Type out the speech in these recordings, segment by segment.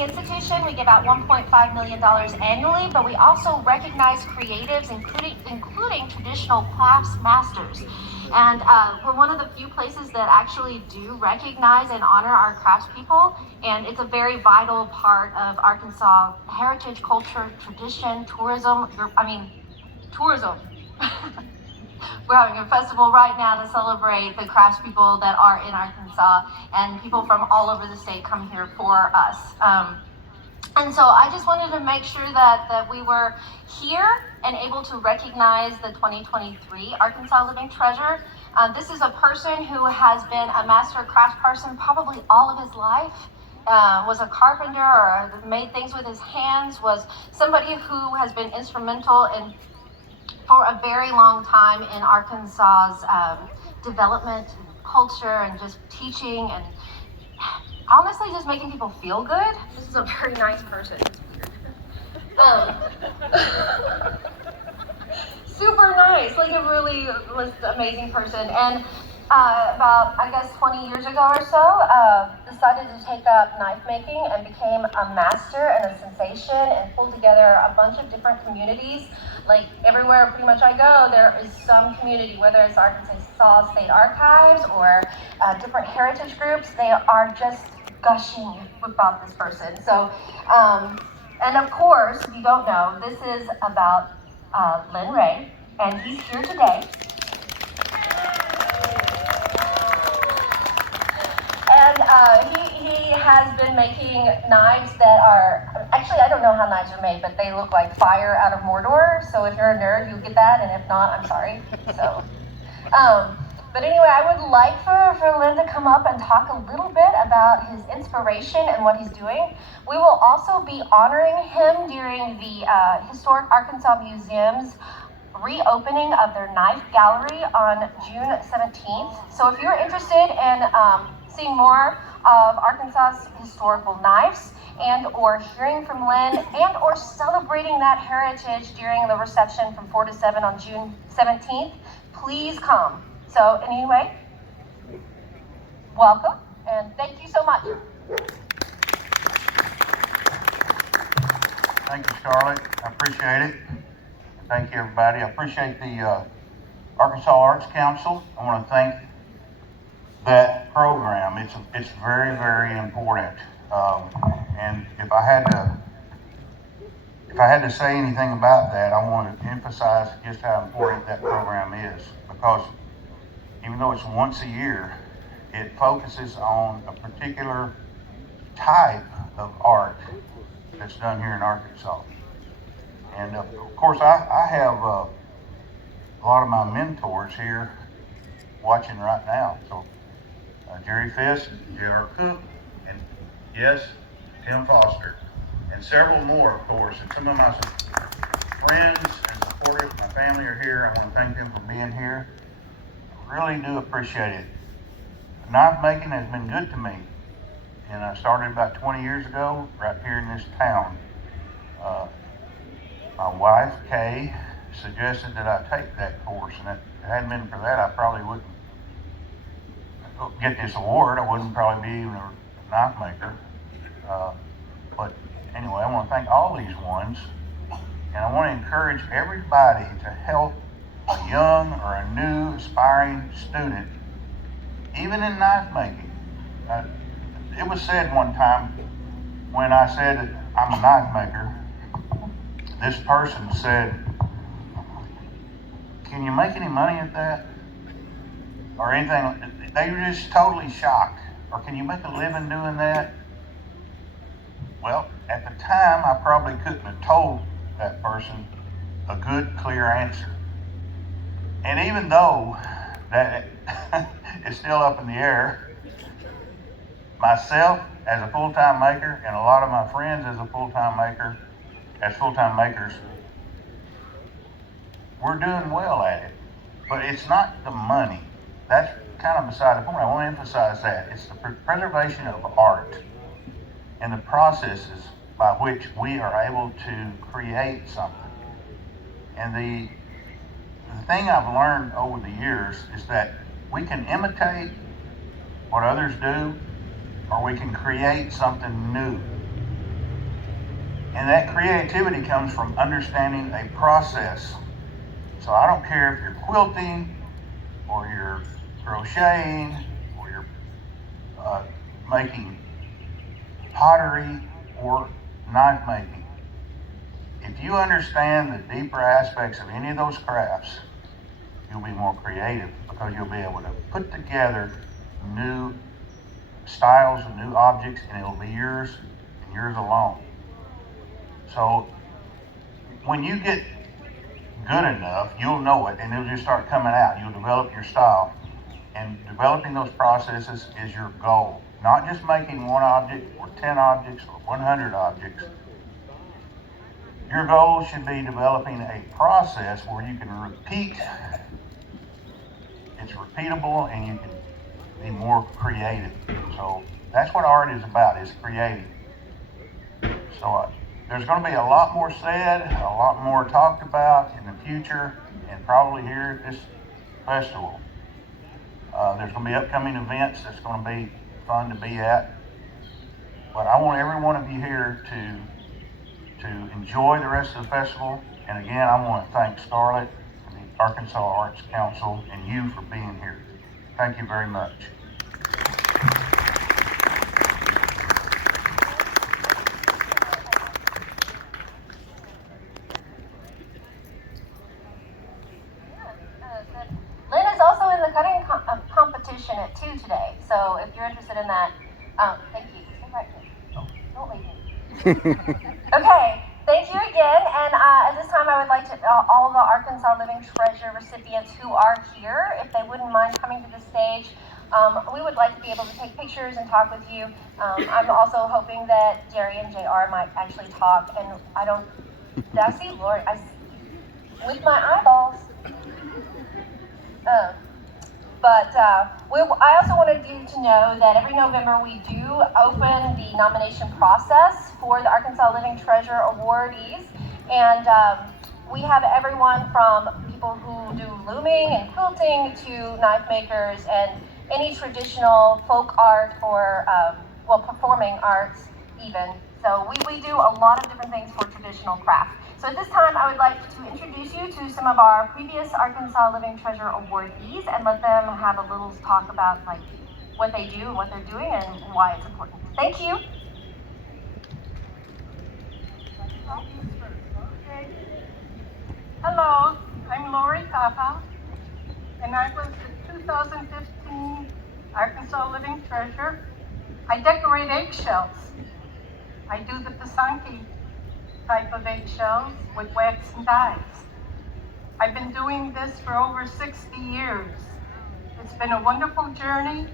the institution, we give out $1.5 million annually, but we also recognize creatives, including traditional crafts masters. And we're one of the few places that actually do recognize and honor our craftspeople, and it's a very vital part of Arkansas heritage, culture, tradition, tourism. Tourism. We're having a festival right now to celebrate the craftspeople that are in Arkansas, and people from all over the state come here for us. And so I just wanted to make sure that we were here and able to recognize the 2023 Arkansas Living Treasure. This is a person who has been a master craft person probably all of his life. Was a carpenter or made things with his hands, was somebody who has been instrumental in for a very long time in Arkansas's development, culture, and just teaching, and honestly just making people feel good. This is a very nice person. Super nice, like it really was an amazing person. And about, I guess, 20 years ago or so, decided to take up knife making and became a master and a sensation and pulled together a bunch of different communities. Like everywhere pretty much I go, there is some community, whether it's Arkansas State Archives or different heritage groups, they are just gushing about this person. So, and of course, if you don't know, this is about Lynn Ray, and he's here today. And he has been making knives that are, actually I don't know how knives are made, but they look like fire out of Mordor. So if you're a nerd, you'll get that, and if not, I'm sorry. So, but anyway, I would like for Lynn to come up and talk a little bit about his inspiration and what he's doing. We will also be honoring him during the Historic Arkansas Museum's reopening of their knife gallery on June 17th. So if you're interested in seeing more of Arkansas's historical knives and or hearing from Lynn and or celebrating that heritage during the reception from 4 to 7 on June 17th, please come. So anyway, welcome and thank you so much. Thank you, Scarlett. I appreciate it. And thank you, everybody. I appreciate the Arkansas Arts Council. I want to thank that program. It's very, very important. And if I had to say anything about that, I want to emphasize just how important that program is, because even though it's once a year, it focuses on a particular type of art that's done here in Arkansas. And of course, I have a lot of my mentors here watching right now. So Jerry Fisk, J.R. Cook, and yes, Tim Foster, and several more, of course. And some of my friends and supporters, my family are here. I want to thank them for being here. I really do appreciate it. Knife making has been good to me. And I started about 20 years ago right here in this town. My wife, Kay, suggested that I take that course, and if it hadn't been for that, I probably wouldn't get this award. I wouldn't probably be even a knife maker. But anyway, I want to thank all these ones, and I want to encourage everybody to help a young or a new aspiring student, even in knife making. It was said one time when I said that I'm a knife maker, this person said, "Can you make any money at that?" Or anything. They were just totally shocked. Or can you make a living doing that? Well, at the time, I probably couldn't have told that person a good, clear answer. And even though that is still up in the air, myself as a full-time maker and a lot of my friends as full-time makers, we're doing well at it. But it's not the money. That's kind of beside the point. I want to emphasize that. It's the preservation of art and the processes by which we are able to create something. And the thing I've learned over the years is that we can imitate what others do, or we can create something new. And that creativity comes from understanding a process. So I don't care if you're quilting or you're crocheting or you're making pottery or knife making. If you understand the deeper aspects of any of those crafts, you'll be more creative because you'll be able to put together new styles and new objects, and it'll be yours and yours alone. So when you get good enough, you'll know it and it'll just start coming out. You'll develop your style. And developing those processes is your goal. Not just making one object or 10 objects or 100 objects. Your goal should be developing a process where you can repeat. It's repeatable and you can be more creative. So that's what art is about, is creating. So there's going to be a lot more said, a lot more talked about in the future, and probably here at this festival. There's going to be upcoming events that's going to be fun to be at. But I want every one of you here to enjoy the rest of the festival. And again, I want to thank Scarlett and the Arkansas Arts Council and you for being here. Thank you very much. Lynn is also in the cutting competition at 2 today. So if you're interested in that, thank you. Stay right here. Don't leave me. Okay, thank you again. And at this time, I would like to all the Arkansas Living Treasure recipients who are here, if they wouldn't mind coming to the stage. We would like to be able to take pictures and talk with you. I'm also hoping that Jerry and JR might actually talk. And did I see Lori? I see with my eyeballs. I also wanted you to know that every November we do open the nomination process for the Arkansas Living Treasure awardees. And we have everyone from people who do looming and quilting to knife makers and any traditional folk art or, performing arts even. So we do a lot of different things for traditional craft. So at this time, I would like to introduce you to some of our previous Arkansas Living Treasure awardees and let them have a little talk about like what they do, what they're doing, and why it's important. Thank you. Hello, I'm Lori Kappa, and I was the 2015 Arkansas Living Treasure. I decorate eggshells. I do the Pisanki type of eggshells with wax and dyes. I've been doing this for over 60 years. It's been a wonderful journey.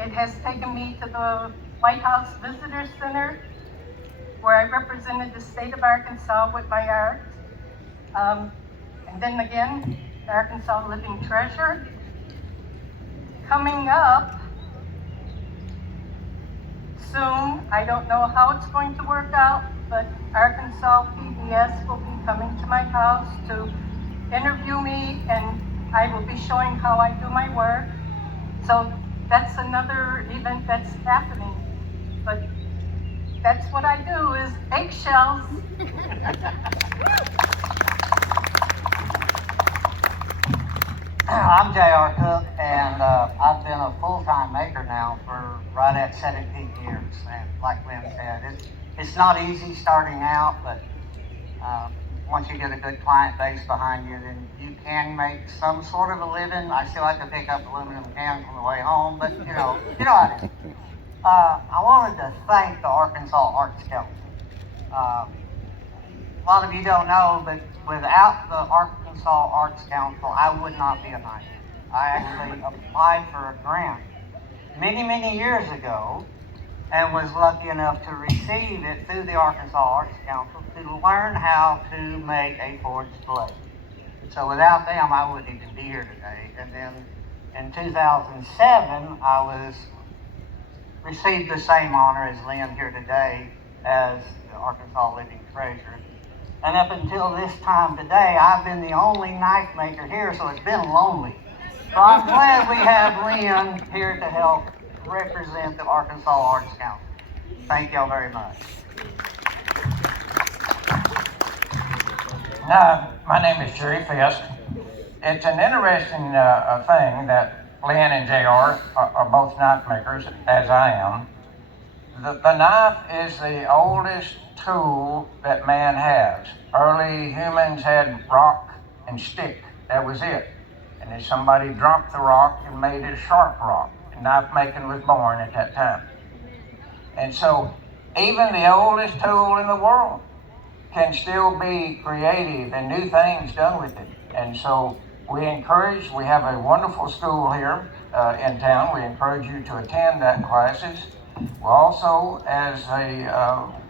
It has taken me to the White House Visitor Center, where I represented the state of Arkansas with my art. And then again, the Arkansas Living Treasure. Coming up soon, I don't know how it's going to work out, but Arkansas PBS will be coming to my house to interview me, and I will be showing how I do my work. So that's another event that's happening. But that's what I do, is eggshells. I'm J.R. Cook, and I've been a full-time maker now for right at 17 years. And like Lynn said, it's not easy starting out, but once you get a good client base behind you, then you can make some sort of a living. I still have to pick up aluminum cans on the way home, but you know how it is. I wanted to thank the Arkansas Arts Council. A lot of you don't know, but without the Arkansas Arts Council, I would not be a knife. I actually applied for a grant many, many years ago and was lucky enough to receive it through the Arkansas Arts Council to learn how to make a forged blade. So without them, I wouldn't even be here today. And then in 2007, I received the same honor as Lynn here today as the Arkansas Living Treasure. And up until this time today, I've been the only knife maker here, so it's been lonely. So I'm glad we have Lynn here to help represent the Arkansas Arts Council. Thank y'all very much. My name is Jerry Fisk. It's an interesting thing that Lynn and JR are both knife makers, as I am. The knife is the oldest tool that man has. Early humans had rock and stick. That was it. And then somebody dropped the rock and made it a sharp rock. And knife making was born at that time. And so even the oldest tool in the world can still be creative and new things done with it. And so we have a wonderful school here in town. We encourage you to attend that classes. We also, as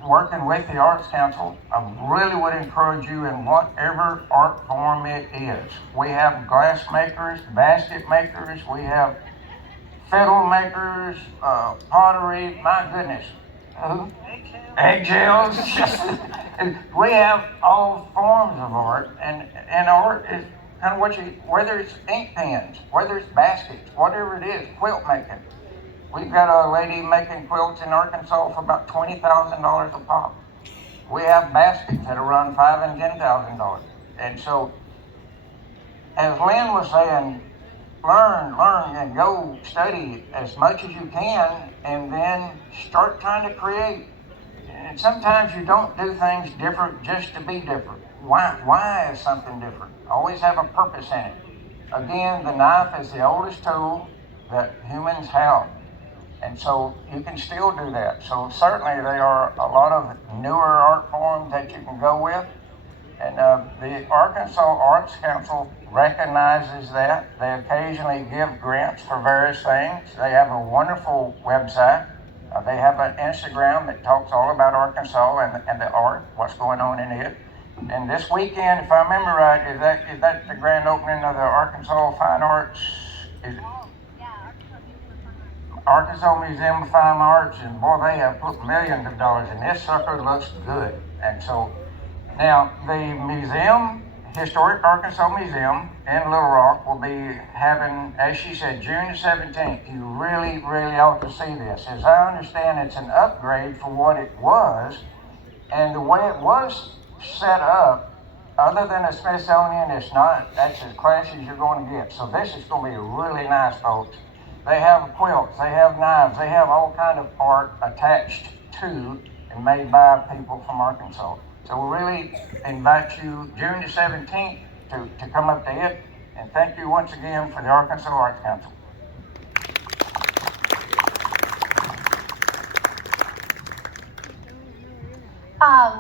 working with the Arts Council, I really would encourage you in whatever art form it is. We have glass makers, basket makers, we have fiddle makers, pottery, my goodness. Eggshells. We have all forms of art, and art is kind of whether it's ink pens, whether it's baskets, whatever it is, quilt making. We've got a lady making quilts in Arkansas for about $20,000 a pop. We have baskets that are around $5,000 and $10,000. And so, as Lynn was saying, learn, and go study as much as you can, and then start trying to create. And sometimes you don't do things different just to be different. Why is something different? Always have a purpose in it. Again, the knife is the oldest tool that humans have. And so you can still do that. So certainly there are a lot of newer art forms that you can go with. And the Arkansas Arts Council recognizes that. They occasionally give grants for various things. They have a wonderful website. They have an Instagram that talks all about Arkansas and the art, what's going on in it. And this weekend, if I remember right, is that the grand opening of the Arkansas Fine Arts? Arkansas Museum of Fine Arts, and boy, they have put millions of dollars in this sucker. Looks good. And so now the museum, Historic Arkansas Museum in Little Rock, will be having, as she said, June the 17th. You really, really ought to see this. As I understand, it's an upgrade for what it was, and the way it was set up, other than a Smithsonian, that's as classy as you're going to get. So this is going to be really nice, folks. They have quilts, they have knives, they have all kind of art attached to and made by people from Arkansas. So we really invite you June the 17th to come up to it. And thank you once again for the Arkansas Arts Council.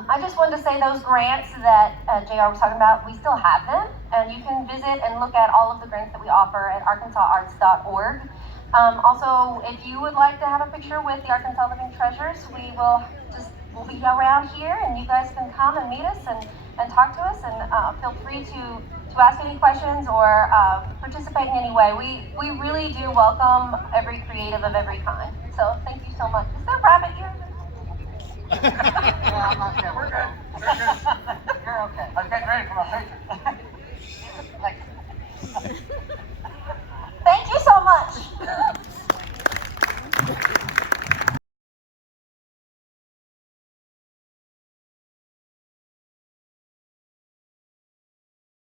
I just wanted to say those grants that JR was talking about, we still have them, and you can visit and look at all of the grants that we offer at arkansasarts.org. Also, if you would like to have a picture with the Arkansas Living Treasures, we'll be around here, and you guys can come and meet us and talk to us, and feel free to ask any questions or participate in any way. We really do welcome every creative of every kind. So thank you so much. Is there a rabbit here? Yeah, I'm not sure. We're good. You're okay. I was getting ready for my picture. Thanks.